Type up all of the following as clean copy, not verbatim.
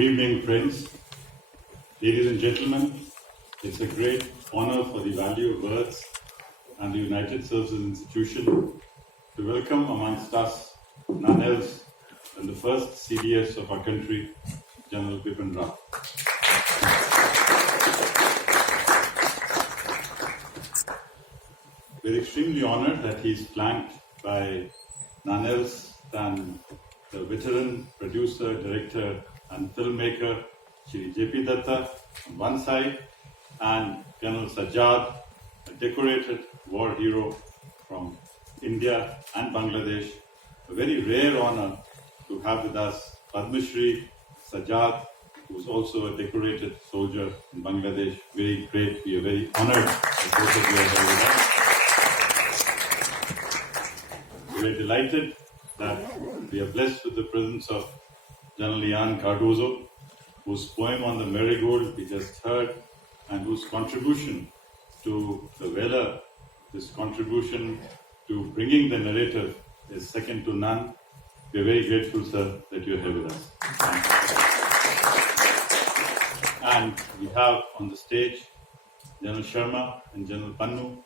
Good evening, friends. Ladies and gentlemen, it's a great honor for the Value of Words and the United Services Institution to welcome amongst us none else than the first CDS of our country, General Bipin Rawat. We're extremely honored that he's flanked by none else than the veteran producer, director, and filmmaker, Shri J.P. Datta on one side, and Colonel Sajjad, a decorated war hero from India and Bangladesh. A very rare honor to have with us Padma Shri Sajjad, who's also a decorated soldier in Bangladesh. Very great. We are very honored that both of you are here with us. We are delighted that we are blessed with the presence of General Ian Cardozo, whose poem on the marigold we just heard, and whose contribution to the Vela, his contribution to bringing the narrative is second to none. We are very grateful, sir, that you are here with us. And we have on the stage General Sharma and General Pannu,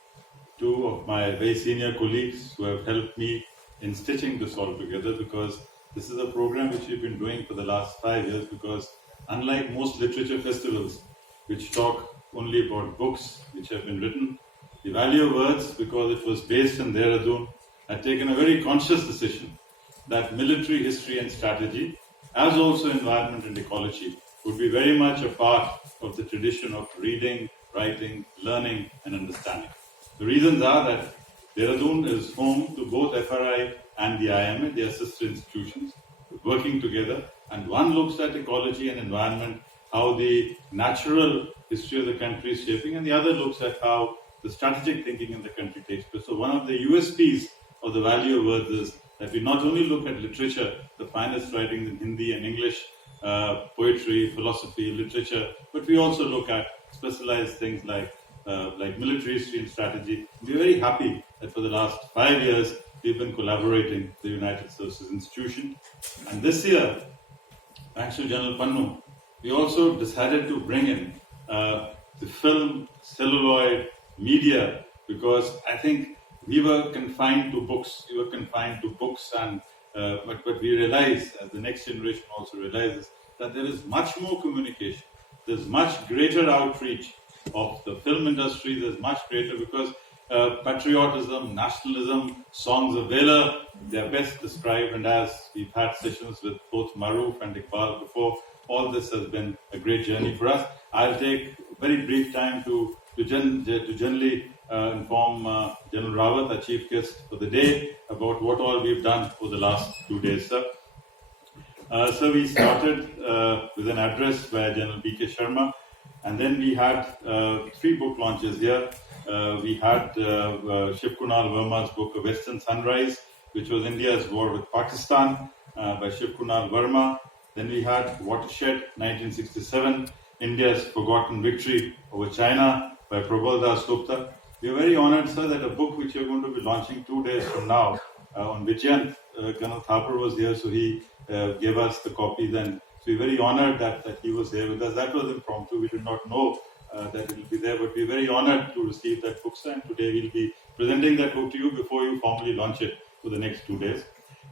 two of my very senior colleagues who have helped me in stitching this all together, because this is a program which we've been doing for the last 5 years, because unlike most literature festivals which talk only about books which have been written, the Value of Words, because it was based in Dehradun, had taken a very conscious decision that military history and strategy, as also environment and ecology, would be very much a part of the tradition of reading, writing, learning and understanding. The reasons are that Dehradun is home to both FRI and the IMA, their sister institutions, working together, and one looks at ecology and environment, how the natural history of the country is shaping, and the other looks at how the strategic thinking in the country takes place. So one of the USPs of the Value of Words is that we not only look at literature, the finest writings in Hindi and English, poetry, philosophy, literature, but we also look at specialized things like military history and strategy. We're very happy that for the last 5 years, we've been collaborating with the United Services Institution. And this year, thanks to General Pannu, we also decided to bring in the film, celluloid, media, because I think we were confined to books. And but we realize, as the next generation also realizes, that there is much more communication. There's much greater outreach of the film industry. There's much greater, because patriotism, nationalism, songs of Vela, they're best described, and as we've had sessions with both Maruf and Iqbal before, all this has been a great journey for us. I'll take a very brief time to generally inform General Rawat, our chief guest for the day, about what all we've done for the last 2 days, sir. So we started with an address by General B.K. Sharma, and then we had 3 book launches here. We had Shiv Kunal Verma's book, A Western Sunrise, which was India's war with Pakistan, by Shiv Kunal Verma. Then we had Watershed, 1967, India's Forgotten Victory over China, by Prabal Das Gupta. We are very honored, sir, that a book which you're going to be launching 2 days from now on Vijayant, Colonel Thapar was here, so he gave us the copy then. So we're very honored that he was here with us. That was impromptu. We did not know that it will be there, but we're very honored to receive that book, sir. And today we'll be presenting that book to you before you formally launch it for the next 2 days.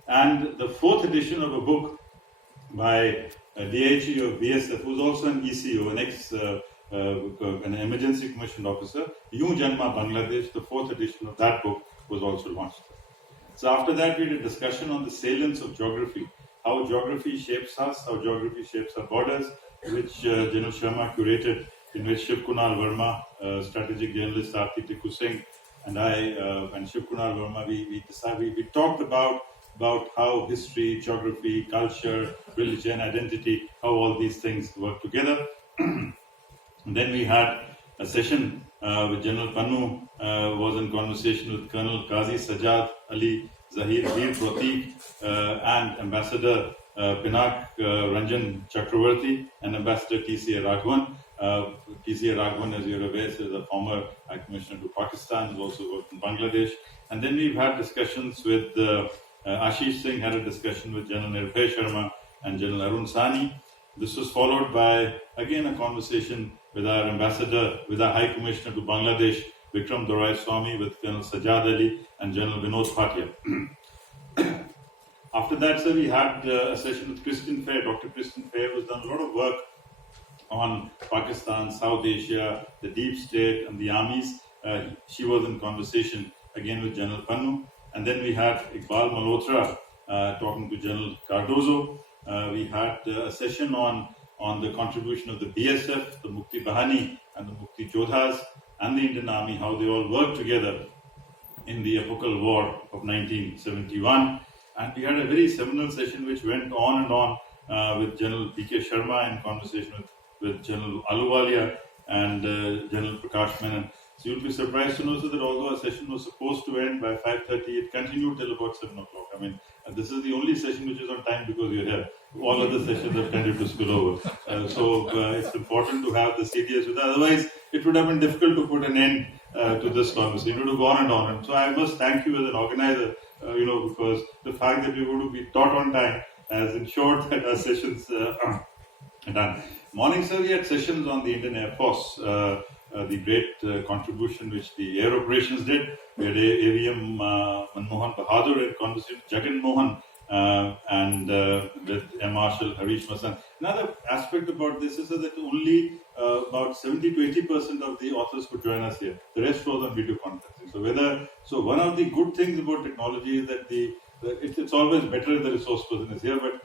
And the 4th edition of a book by DHE of BSF, who's also an ECO, an emergency commissioned officer, Yun Janma Bangladesh, the 4th edition of that book was also launched. So after that, we did a discussion on the salience of geography, how geography shapes us, how geography shapes our borders, which General Sharma curated, in which Shiv Kunal Verma, strategic journalist Aarti Tikku Singh, and I and Shiv Kunal Verma, we talked about how history, geography, culture, religion, identity, how all these things work together. And then we had a session with General Pannu, was in conversation with Colonel Qazi Sajjad Ali Zahir Veer Pratik and Ambassador Pinak Ranjan Chakravarti and Ambassador T.C.A. Raghavan. T.C.A. Raghavan, as you're aware, is a former High Commissioner to Pakistan, who's also worked in Bangladesh. And then we've had discussions with Ashish Singh, had a discussion with General Nirbhay Sharma and General Arun Sani. This was followed by, again, a conversation with our ambassador, with our High Commissioner to Bangladesh, Vikram Dorai Swami, with General Sajjad Ali and General Vinod Bhatia. After that, sir, we had a session with Christian Fair. Dr. Christian Fair has done a lot of work on Pakistan, South Asia, the deep state and the armies. She was in conversation again with General Pannu. And then we had Iqbal Malhotra talking to General Cardozo. We had a session on the contribution of the BSF, the Mukti Bahani and the Mukti Jodhas and the Indian Army, how they all worked together in the epochal war of 1971. And we had a very seminal session which went on and on with General P.K. Sharma in conversation with General Ahluwalia and General Prakash Menon. So you'll be surprised to know, sir, that although our session was supposed to end by 5:30, it continued till about 7 o'clock. I mean, this is the only session which is on time because you're here. All other sessions have tended to spill over. So it's important to have the CDS with us. Otherwise, it would have been difficult to put an end to this conversation. It would have gone and on. And so I must thank you as an organizer, because the fact that we were going to be taught on time has ensured that our sessions are done. Morning, sir, we had sessions on the Indian Air Force, the great contribution which the air operations did. We had AVM Manmohan Bahadur in conversation with Jagan Mohan and with Air Marshal Harish Masan. Another aspect about this is that only about 70 to 80% of the authors could join us here. The rest was on video conferencing. So one of the good things about technology is that it's always better if the resource person is here, but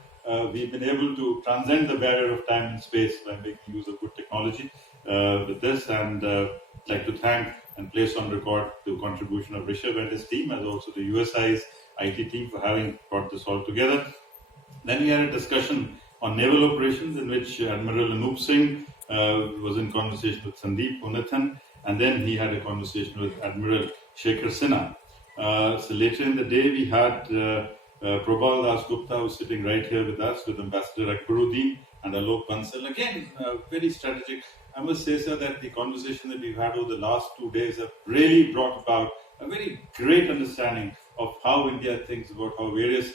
we've been able to transcend the barrier of time and space by making use of good technology with this, and I'd like to thank and place on record the contribution of Rishabh and his team, as also the USI's IT team for having brought this all together. Then we had a discussion on naval operations in which Admiral Anup Singh was in conversation with Sandeep Punathan, and then he had a conversation with Admiral Shekhar Sinha. So later in the day we had Prabal Das Gupta, who's sitting right here with us, with Ambassador Akbaruddin and Alok Bansal. Again, very strategic. I must say, sir, that the conversation that we've had over the last 2 days have really brought about a very great understanding of how India thinks about how various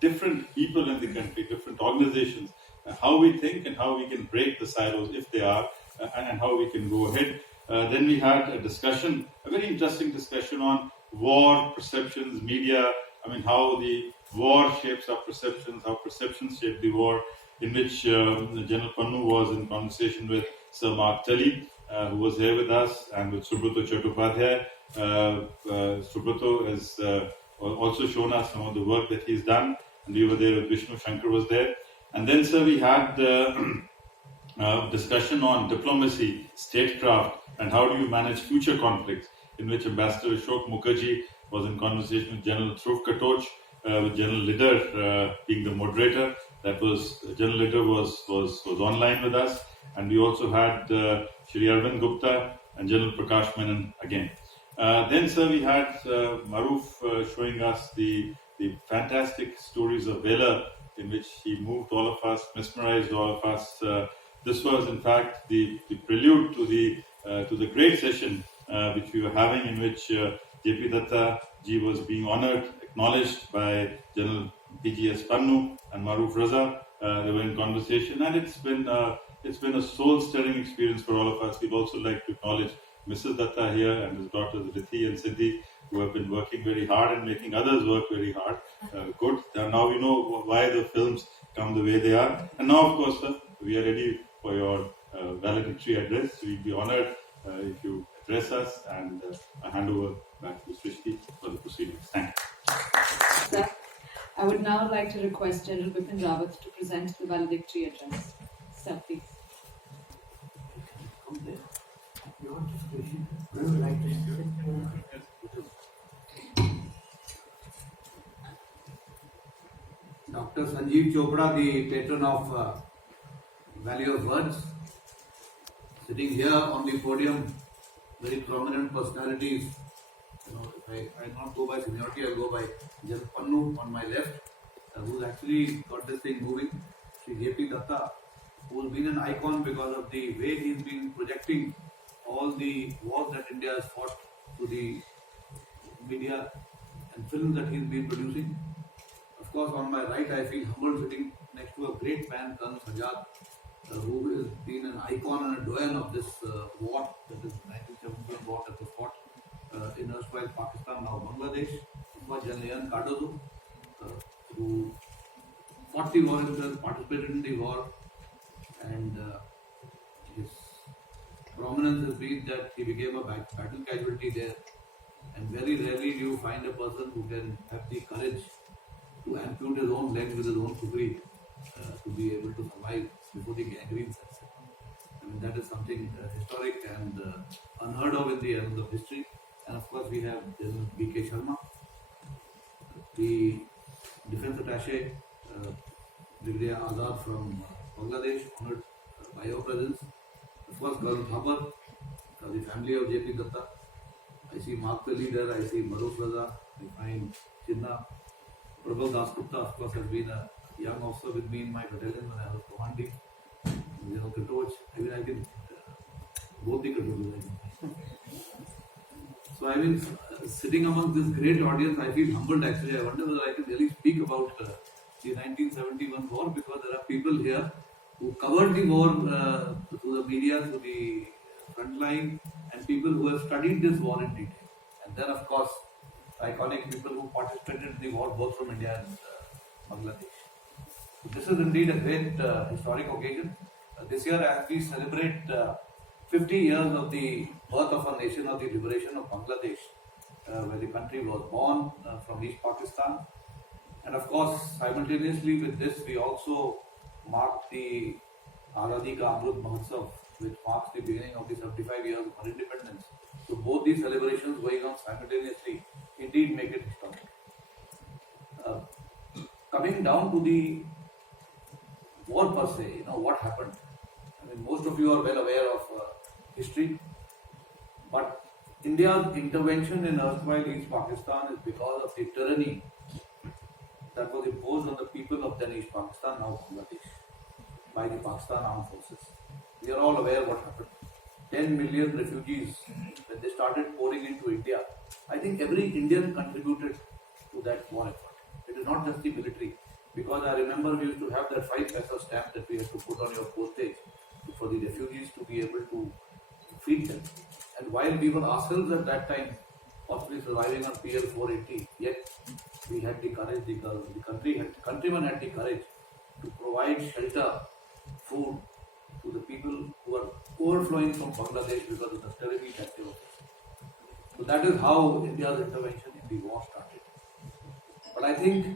different people in the country, different organizations, how we think and how we can break the silos if they are, and how we can go ahead. Then we had a discussion, a very interesting discussion on war, perceptions, media, how the war shapes our perceptions, how perceptions shape the war, in which General Pannu was in conversation with Sir Mark Tully, who was here with us, and with Subrato Chattopadhyay. Subrato has also shown us some of the work that he's done, and we were there with Vishnu Shankar was there. And then, sir, we had discussion on diplomacy, statecraft, and how do you manage future conflicts, in which Ambassador Ashok Mukherjee was in conversation with General Dhruv Katoch, with General Lider being the moderator. General Lider was online with us, and we also had Shri Arvind Gupta and General Prakash Menon again. Then, sir, we had Maruf showing us the fantastic stories of Vela, in which he moved all of us, mesmerized all of us. This was, in fact, the prelude to the great session which we were having, in which J.P. Datta ji was being honored, acknowledged by General PGS Pannu and Maruf Raza. They were in conversation, and it's been a soul-stirring experience for all of us. We'd also like to acknowledge Mrs. Datta here and his daughters Rithi and Siddhi, who have been working very hard and making others work very hard. Good. Now we know why the films come the way they are. And now, of course, sir, we are ready for your valedictory address. We'd be honored if you address us, and I hand over back to Srishti for the proceedings. Thank you. Sir, I would now like to request General Bipin Rawat to present the valedictory address. Sir, please. Dr. Sanjeev Chopra, the patron of Value of Words, sitting here on the podium, very prominent personalities. I not go by seniority, I go by General Pannu on my left, who's actually got this thing moving. Shri J.P. Datta, who's been an icon because of the way he's been projecting all the wars that India has fought through the media and films that he's been producing. Of course, on my right, I feel humbled sitting next to a great man, Colonel Sajjad, who has been an icon and a doyen of this war, that is 1971 war that was fought in erstwhile Pakistan, now Bangladesh. It was General Cardozo, who fought the war himself, participated in the war, and his prominence has been that he became a battle casualty there. And very rarely do you find a person who can have the courage to ampute his own leg with his own kukri to be able to survive before the gangrene sets in. I mean, that is something historic and unheard of in the annals of history. And of course, we have General B.K. Sharma, the defense attaché, Brigadier Azad from Bangladesh, honored by your presence. Of course, Colonel Thapar, the family of J.P. Datta. I see Mark the leader, I see Maruf Raza, I find Chinna. Prabal Das Gupta, of course, has been a young officer with me in my battalion when I was commanding. Katoch, I mean, I can both the Katochs. So, I mean, sitting among this great audience, I feel humbled actually. I wonder whether I can really speak about the 1971 war, because there are people here who covered the war through the media, through the front line, and people who have studied this war in detail. And then, of course, iconic people who participated in the war both from India and Bangladesh. So this is indeed a great historic occasion. This year, as we celebrate 50 years of the birth of our nation, of the liberation of Bangladesh, where the country was born from East Pakistan. And of course, simultaneously with this, we also mark the Azadi Ka Amrit Mahotsav, which marks the beginning of the 75 years of our independence. So both these celebrations going on simultaneously indeed make it historic. Coming down to the war per se, what happened? I mean, most of you are well aware of history, but India's intervention in erstwhile East Pakistan is because of the tyranny that was imposed on the people of then East Pakistan, now Bangladesh, by the Pakistan Armed Forces. We are all aware what happened. 10 million refugees, when they started pouring into India, I think every Indian contributed to that war effort. It is not just the military, because I remember we used to have that 5 paisa stamp that we had to put on your postage for the refugees to be able to feed them. And while we were ourselves at that time possibly surviving on PL 480, yet we had the courage, the countrymen had the courage to provide shelter, food to the people who are overflowing from Bangladesh because of the tyranny that they were facing. So that is how India's intervention in the war started. But I think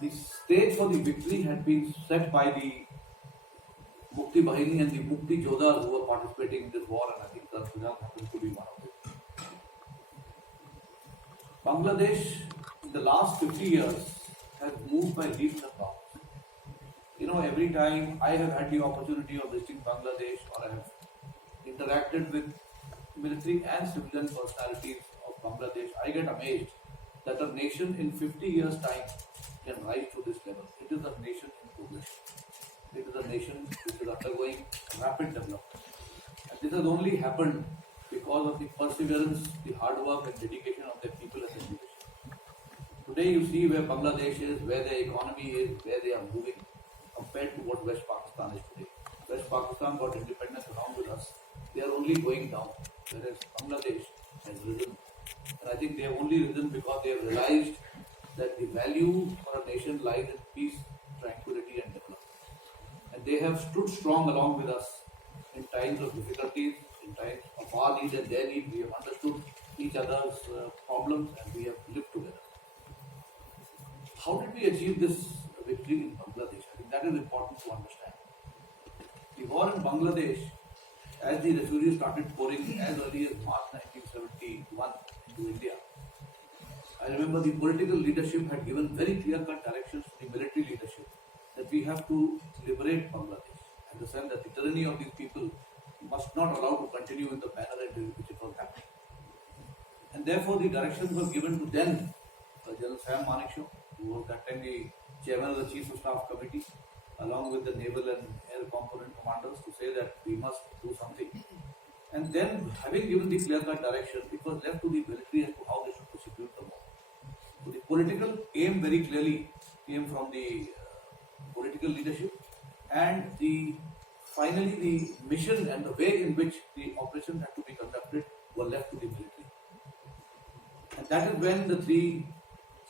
the stage for the victory had been set by the Mukti Bahini and the Mukti Jodhas who were participating in this war, and I think Punjab happens to be one of them. Bangladesh, in the last 50 years, has moved by leaps and bounds. Every time I have had the opportunity of visiting Bangladesh, or I have interacted with military and civilian personalities of Bangladesh, I get amazed that a nation in 50 years' time can rise to this level. It is a nation in progression. It is a nation which is undergoing rapid development. And this has only happened because of the perseverance, the hard work and dedication of their people and their leadership. Today you see where Bangladesh is, where their economy is, where they are moving, compared to what West Pakistan is today. West Pakistan got independence along with us. They are only going down, whereas Bangladesh has risen. And I think they have only risen because they have realized that the value for a nation lies in peace, tranquility and development. And they have stood strong along with us in times of difficulties, in times of our need and their need. We have understood each other's problems and we have lived together. How did we achieve this victory in Bangladesh? I think that is important to understand. The war in Bangladesh, as the refugees started pouring as early as March 1971 into India, I remember the political leadership had given very clear-cut directions to the military leadership that we have to liberate Bangladesh and the sense that the tyranny of these people must not allow to continue in the manner in which it was happening. And therefore the directions were given to then General Sam Manekshaw, who was that time the chairman of the Chief of Staff Committee, along with the naval and air component commanders, to say that we must do something. And then, having given the clear-cut direction, it was left to the military as to how they should prosecute the war. So the political aim very clearly came from the political leadership, and finally the mission and the way in which the operation had to be conducted were left to the military. And that is when the three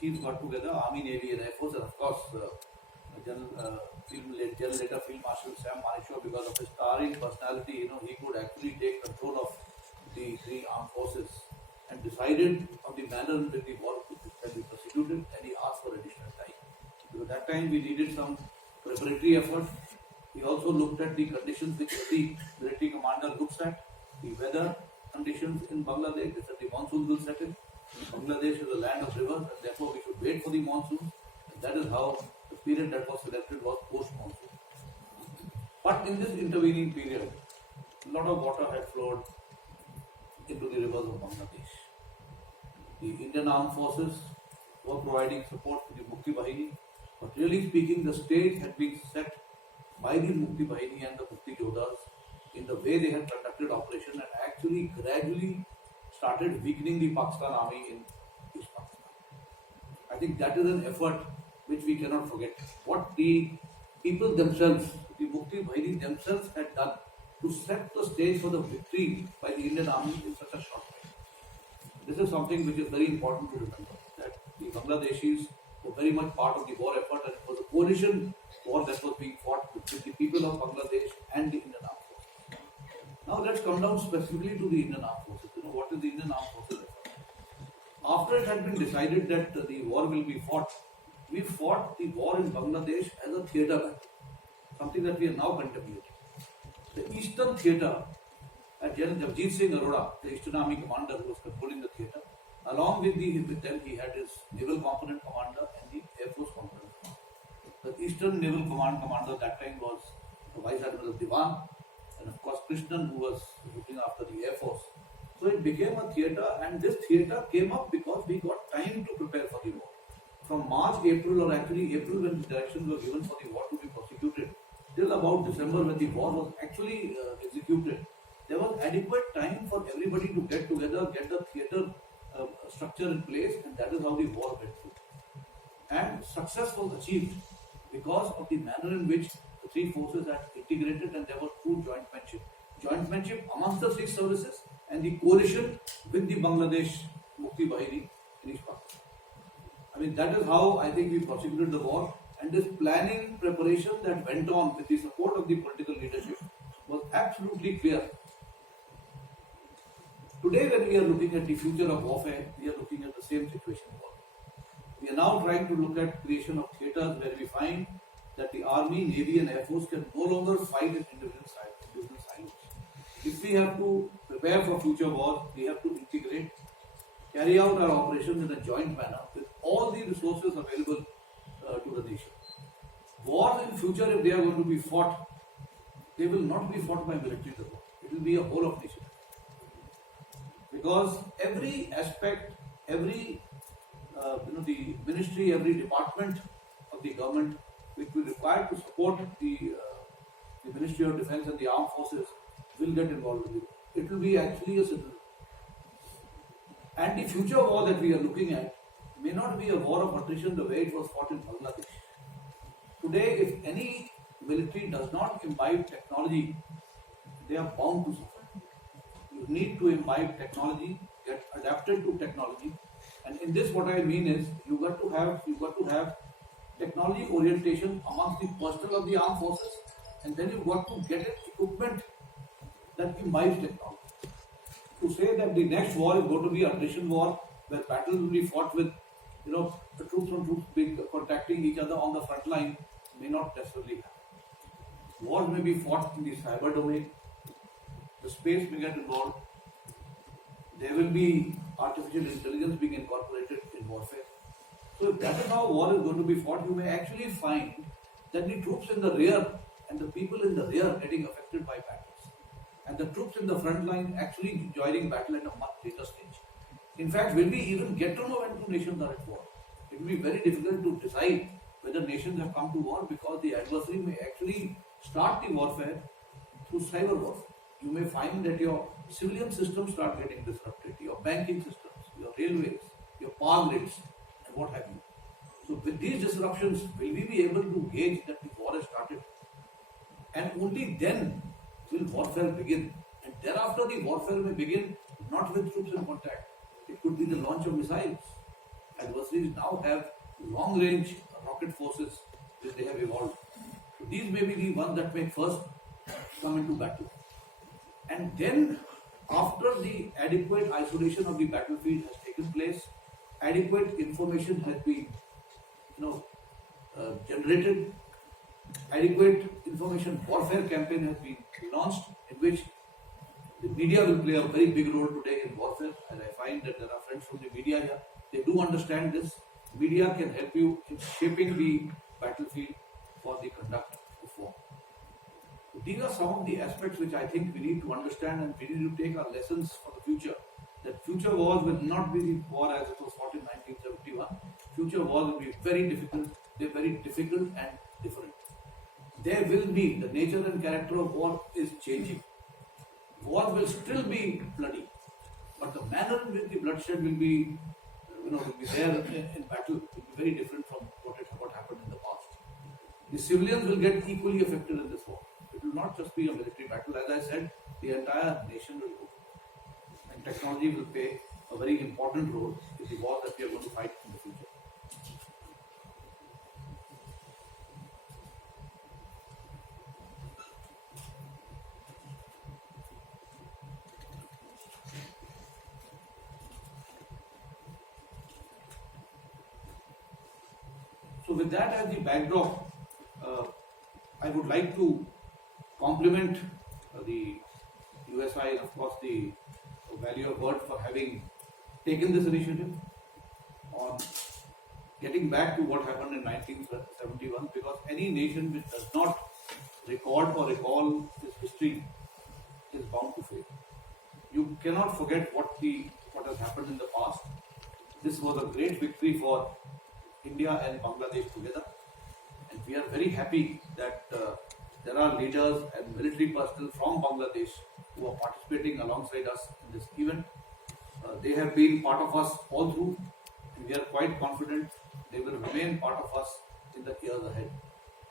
chiefs got together, Army, Navy and Air Force, and of course General later Field Marshal Sam Maneshaw, because of his towering personality, he could actually take control of the three armed forces and decided on the manner in which the war can be prosecuted, and he asked for additional time. Because at that time we needed some preparatory effort. He also looked at the conditions which the military commander looks at, the weather conditions in Bangladesh. They said the monsoon will set in. Bangladesh is a land of rivers, and therefore we should wait for the monsoon. And that is how the period that was selected was post-monsoon. But in this intervening period, a lot of water had flowed into the rivers of Bangladesh. The Indian Armed Forces were providing support to the Mukti Bahini, but really speaking, the stage had been set by the Mukti Bahini and the Mukti Jodhas in the way they had conducted operation, and actually gradually started weakening the Pakistan army in East Pakistan. I think that is an effort which we cannot forget. What the people themselves, the Mukti Bahini themselves had done to set the stage for the victory by the Indian army in such a short time. This is something which is very important to remember, that the Bangladeshis were very much part of the war effort, and it was a coalition war that was being fought between the people of Bangladesh and the Indian Armed Forces. Now let's come down specifically to the Indian Armed Forces. What is the Indian Armed Forces effort? After it had been decided that the war will be fought, we fought the war in Bangladesh as a theatre battle, something that we are now contemplating. The Eastern Theatre, General Javjit Singh Arora, the Eastern Army commander who was controlling the theatre, along with them he had his naval component commander and the Air Force component commander. The Eastern Naval Command commander that time was the Vice Admiral Diwan, and of course Krishnan, who was looking after the Air Force. So it became a theatre, and this theatre came up because we got time to prepare for the war. From March, April, or actually April when the directions were given for the war to be prosecuted, till about December when the war was actually executed, there was adequate time for everybody to get together, get the theatre structure in place, and that is how the war went through. And success was achieved because of the manner in which the three forces had integrated, and there was true jointmanship amongst the three services and the coalition with the Bangladesh Mukti Bahini in East Pakistan. I mean, that is how I think we prosecuted the war, and this planning preparation that went on with the support of the political leadership was absolutely clear. Today when we are looking at the future of warfare, we are looking at the same situation. We are now trying to look at creation of theatres where we find that the Army, Navy and Air Force can no longer fight in individual silos. If we have to prepare for future wars, we have to integrate, carry out our operations in a joint manner with all the resources available to the nation. Wars in future, if they are going to be fought, they will not be fought by military alone. It will be a whole of nation. Because every aspect, every the ministry, every department of the government which will require to support the Ministry of Defence and the armed forces will get involved with it. It will be actually a citizen. And the future war that we are looking at may not be a war of attrition the way it was fought in Bangladesh. Today, if any military does not imbibe technology, they are bound to suffer. You need to imbibe technology, get adapted to technology, and in this what I mean is you got to have technology orientation amongst the personnel of the armed forces, and then you've got to get equipment that imbibes technology. To say that the next war is going to be a attrition war where battles will be fought with the troops on troops contacting each other on the front line may not necessarily happen. Wars may be fought in the cyber domain, the space may get involved, there will be artificial intelligence being incorporated in warfare. So if that is how war is going to be fought, you may actually find that the troops in the rear and the people in the rear getting affected by battles, and the troops in the front line actually joining battle at a much later stage. In fact, will we even get to know when two nations are at war? It will be very difficult to decide whether nations have come to war because the adversary may actually start the warfare through cyber warfare. You may find that your civilian systems start getting disrupted, your banking systems, your railways, your power grids, and what have you. So with these disruptions, will we be able to gauge that the war has started? And only then will warfare begin. And thereafter the warfare may begin not with troops in contact. It could be the launch of missiles. Adversaries now have long-range rocket forces which they have evolved. So these may be the ones that may first come into battle. And then after the adequate isolation of the battlefield has taken place, adequate information has been generated, adequate information warfare campaign has been launched, in which the media will play a very big role today in warfare. And I find that there are friends from the media here, they do understand this. Media can help you in shaping the battlefield for the conduct of war. So these are some of the aspects which I think we need to understand, and we need to take our lessons for the future. That future wars will not be the war as it was fought in 1971. Future wars will be very difficult. They're very difficult and different. There will be, the nature and character of war is changing. War will still be bloody, but the manner in which the bloodshed will be, will be there in battle will be very different from what happened in the past. The civilians will get equally affected in this war. It will not just be a military battle. As I said, the entire nation will go. And technology will play a very important role in the war that we are going to fight in the future. So with that as the backdrop, I would like to compliment the USI and of course the Valley of Words for having taken this initiative on getting back to what happened in 1971, because any nation which does not record or recall its history is bound to fail. You cannot forget what has happened in the past. This was a great victory for India and Bangladesh together, and we are very happy that there are leaders and military personnel from Bangladesh who are participating alongside us in this event. They have been part of us all through, and we are quite confident they will remain part of us in the years ahead.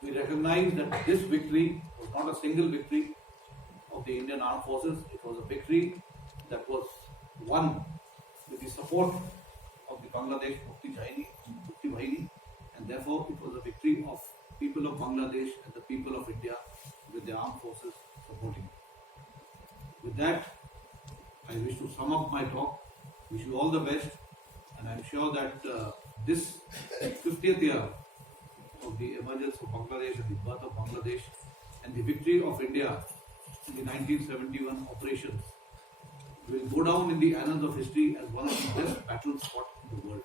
We recognize that this victory was not a single victory of the Indian Armed Forces. It was a victory that was won with the support of the Bangladesh Mukti Bahini, and therefore it was a victory of people of Bangladesh and the people of India with the armed forces supporting it. With that, I wish to sum up my talk. Wish you all the best, and I am sure that this 50th year of the emergence of Bangladesh and the birth of Bangladesh and the victory of India in the 1971 operations will go down in the annals of history as one of the best battles fought in the world.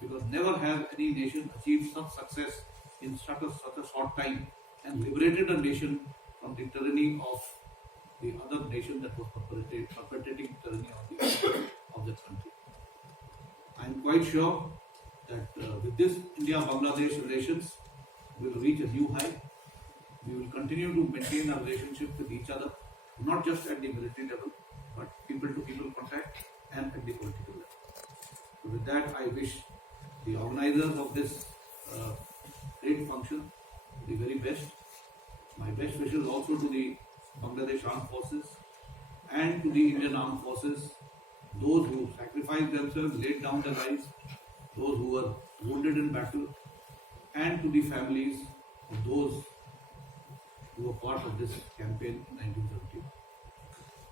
Because never has any nation achieved such success in such a short time and liberated a nation from the tyranny of the other nation that was perpetrating tyranny of the country. I am quite sure that with this India-Bangladesh relations will reach a new high. We will continue to maintain our relationship with each other, not just at the military level, but people-to-people contact and at the political level. So with that, I wish the organizers of this great function the very best. My best wishes also to the Bangladesh Armed Forces and to the Indian Armed Forces, those who sacrificed themselves, laid down their lives, those who were wounded in battle, and to the families of those who were part of this campaign in 1971.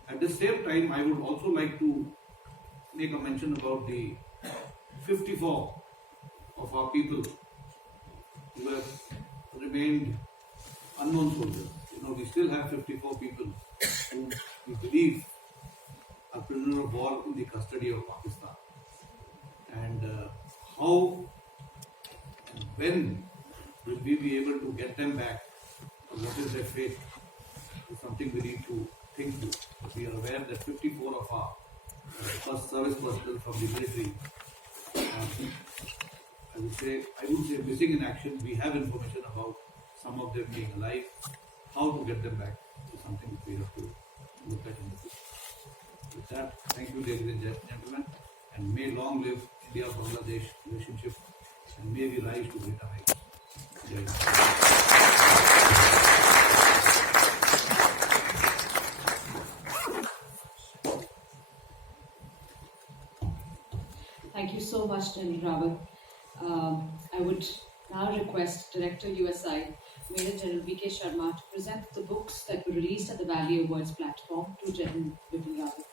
At the same time, I would also like to make a mention about the 54 of our people who have remained unknown soldiers. We still have 54 people who we believe are prisoners of war in the custody of Pakistan. And how and when will we be able to get them back, or what is their fate, is something we need to think through. We are aware that 54 of our first service personnel from the military I would say missing in action. We have information about some of them being alive. How to get them back is something that we have to look at in the future. With that, thank you, ladies and gentlemen, and may long live India-Bangladesh relationship and may we rise to greater heights. Jai Hind. Thank you so much, General Rawat. I would now request Director USI, Major General V.K. Sharma, to present the books that were released at the Value of Words platform to General Bipin Rawat.